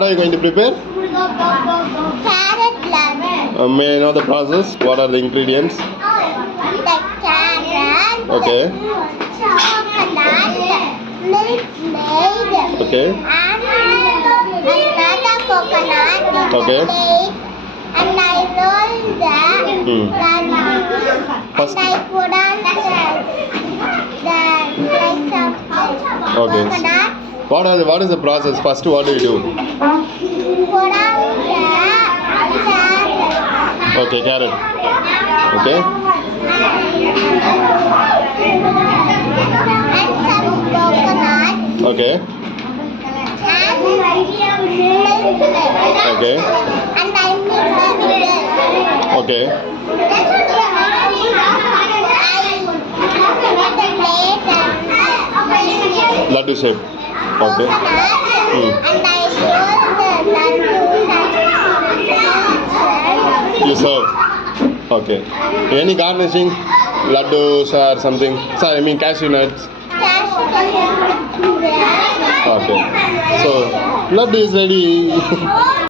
What are you going to prepare? Carrot laddu. May I know the process? What are the ingredients? The carrot. Okay. Coconut. Milk made. Okay. And another coconut. Okay. Made. And I roll that. Laddu. First- And I put on the slice of Okay. coconut. What is the process? First, what do you do? Put on the carrot. Okay, carrot. Okay. And some coconut. Okay. And milk made. Okay. And I mix it with it. Okay. I put the plate and Laddu shape. Okay. coconut. Hmm. And I roll the laddu. You serve. Okay. Any garnishing? Laddus or something? Sorry, I mean cashew nuts. Okay. So, laddu is ready.